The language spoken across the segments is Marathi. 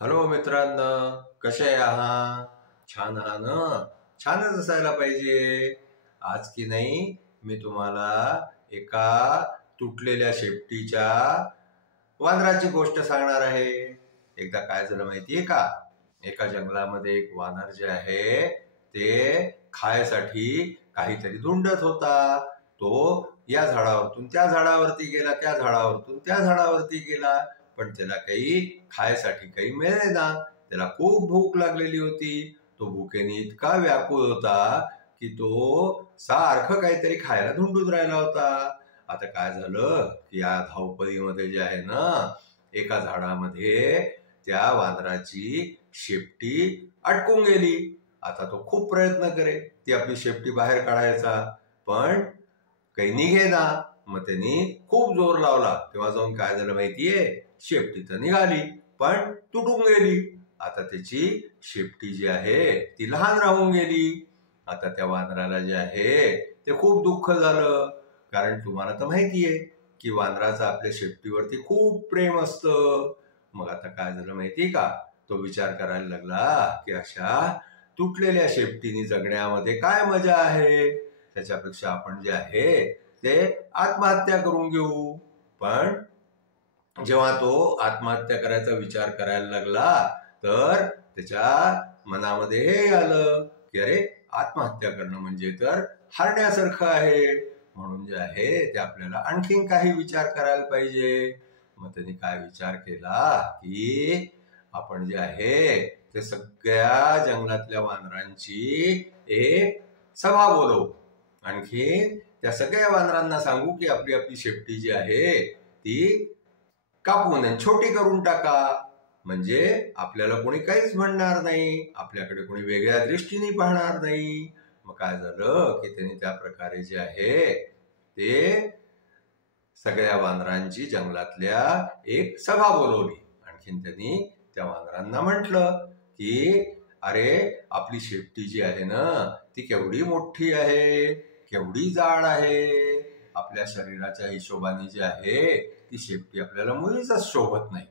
हॅलो मित्रांनो, कसे आहात? छान आहात ना? छानच असायला पाहिजे. आज की नाही मी तुम्हाला एका तुटलेल्या शेपटीच्या वानराची गोष्ट सांगणार आहे. एकदा काय झालं माहितीये का? एका जंगलामध्ये एक वानर जे आहे ते खायसाठी काहीतरी धुंडत होता. तो या झाडावरतून त्या झाडावरती गेला, त्या झाडावरतून त्या झाडावरती गेला, पण त्याला खायसाठी काही मिळेना. त्याला खूप भूक लागलेली होती. तो भुकेने इतका व्याकुळ होता की तो सारखं काहीतरी खायला धुंडून राहिला होता. आता काय झालं की या धावपळीमध्ये जे आहे ना, एका झाडामध्ये त्या वानराची शेपटी अडकून गेली. आता तो खूप प्रयत्न करे ती आपली शेपटी बाहेर काढायचा, पण काही निघेना. मग त्यांनी खूप जोर लावला. तेव्हा जाऊन काय झालं माहितीये? शेपटी तर निघाली, पण तुटून गेली. आता त्याची शेपटी जी आहे ती लहान राहून गेली. आता त्या वानराला जे आहे ते खूप दुःख झालं, कारण तुम्हाला तर माहितीये की वानराचं आपल्या शेपटीवरती खूप प्रेम असतं. मग आता काय झालं माहितीये का? तो विचार करायला लागला की अशा तुटलेल्या शेपटीने जगण्यामध्ये काय मजा आहे. त्याच्यापेक्षा आपण जे आहे ते आत्महत्या करून घेऊ. पण जेव्हा तो आत्महत्या करायचा विचार करायला लागला, तर त्याच्या मनामध्ये हे आलं की अरे, आत्महत्या करणं म्हणजे तर हारण्यासारखं आहे. म्हणून जे आहे ते आपल्याला आणखीन काही विचार करायला पाहिजे. मग त्यांनी काय विचार केला की आपण जे आहे ते सगळ्या जंगलातल्या वानरांची एक सभा बोलवू. आणखी त्या सगळ्या वानरांना सांगू की आपली आपली शेपटी जी आहे ती कापून छोटी करून टाका, म्हणजे आपल्याला कोणी काहीच म्हणणार नाही, आपल्याकडे कोणी वेगळ्या दृष्टीने पाहणार नाही. मग काय झालं की त्यांनी त्या प्रकारे जे आहे ते सगळ्या वानरांची जंगलातल्या एक सभा बोलवली. आणखीन त्यांनी त्या वानरांना म्हटलं की अरे, आपली शेपटी जी आहे ना ती केवढी मोठी आहे, केवढी जाड आहे. आपल्या शरीराच्या हिशोबाने जे आहे ती शेपटी आपल्याला मुळीच शोभत नाही.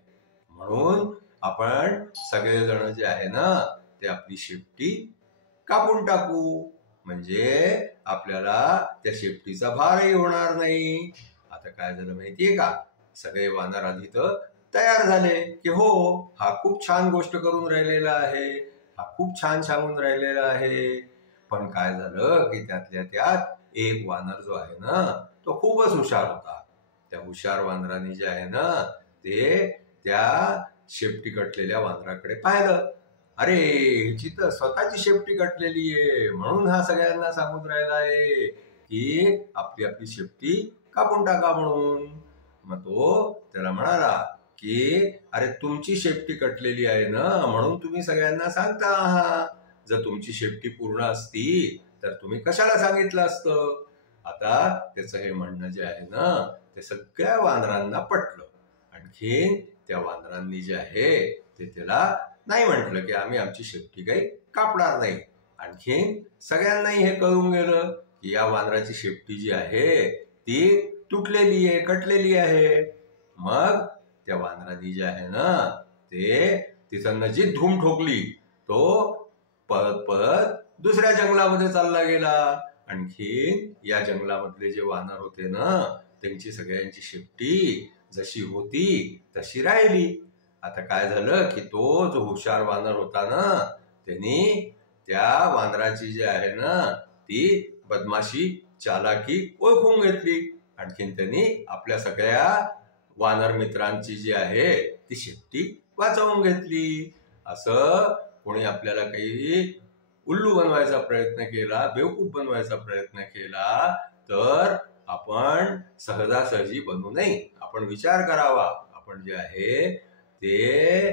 म्हणून आपण सगळेजण जे आहे ना ते आपली शेपटी कापून टाकू, म्हणजे आपल्याला त्या शेपटीचा भारही होणार नाही. आता काय झालं माहितीये का? सगळे वानर आधी तर तयार झाले की हो, हा खूप छान गोष्ट करून राहिलेला आहे, हा खूप छान सांगून राहिलेला आहे. पण काय झालं की त्यातल्या त्यात एक वानर जो आहे ना तो खूपच हुशार होता. त्या हुशार वानराने जे आहे ना ते त्या शेपटी कटलेल्या वानराकडे पाहिलं. अरे, हिची तर स्वतःची शेपटी कटलेली आहे, म्हणून हा सगळ्यांना सांगून राहिला आहे की आपली आपली शेपटी कापून टाका म्हणून. मग तो त्याला म्हणाला की अरे, तुमची शेपटी कटलेली आहे ना, म्हणून तुम्ही सगळ्यांना सांगता आहात. जर तुमची शेपटी पूर्ण असती तर तुम्ही कशाला सांगितलं असतं. आता त्याचं हे म्हणणं जे आहे ना ते सगळ्या वानरांना पटलं. आणखीन त्या वानरांनी जे आहे ते त्याला नाही म्हटलं की आम्ही आमची शेपटी काही कापणार नाही. आणखीन सगळ्यांनाही हे कळून गेलं की या वानराची शेपटी जी आहे ती तुटलेली आहे, कटलेली आहे. मग त्या वानरांनी जे आहे ना ते तिथं नजीक धूम ठोकली. तो पळत पळत दुसऱ्या जंगलामध्ये चालला गेला. आणखीन या जंगलामधले जे वानर होते ना त्यांची सगळ्यांची शेपटी जशी होती तशी राहिली. आता काय झालं की तो जो हुशार वानर होता ना त्यांनी त्या वानराची जी आहे ना ती बदमाशी, चालाकी ओळखून घेतली. आणखीन त्यांनी आपल्या सगळ्या वानर मित्रांची जी आहे ती शेपटी वाचवून घेतली. असं कोणी आपल्याला काही उल्लू बनवायचा प्रयत्न केला, बेवकूफ बनवायचा प्रयत्न केला तर आपण सहजासहजी बनू नये. आपण विचार करावा. आपण जे आहे ते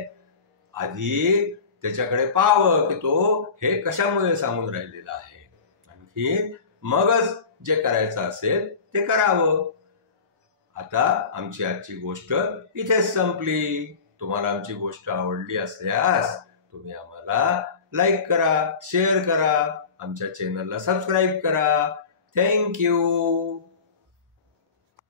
आधी त्याच्याकडे पाहावं की तो हे कशामुळे सांगून राहिलेला आहे, आणखी मगच जे करायचं असेल ते करावं. आता आमची आजची गोष्ट इथेच संपली. तुम्हाला आमची गोष्ट आवडली असल्यास तुम्ही आम्हाला लाईक करा, शेअर करा, आमच्या चॅनलला सबस्क्राईब करा. थँक्यू.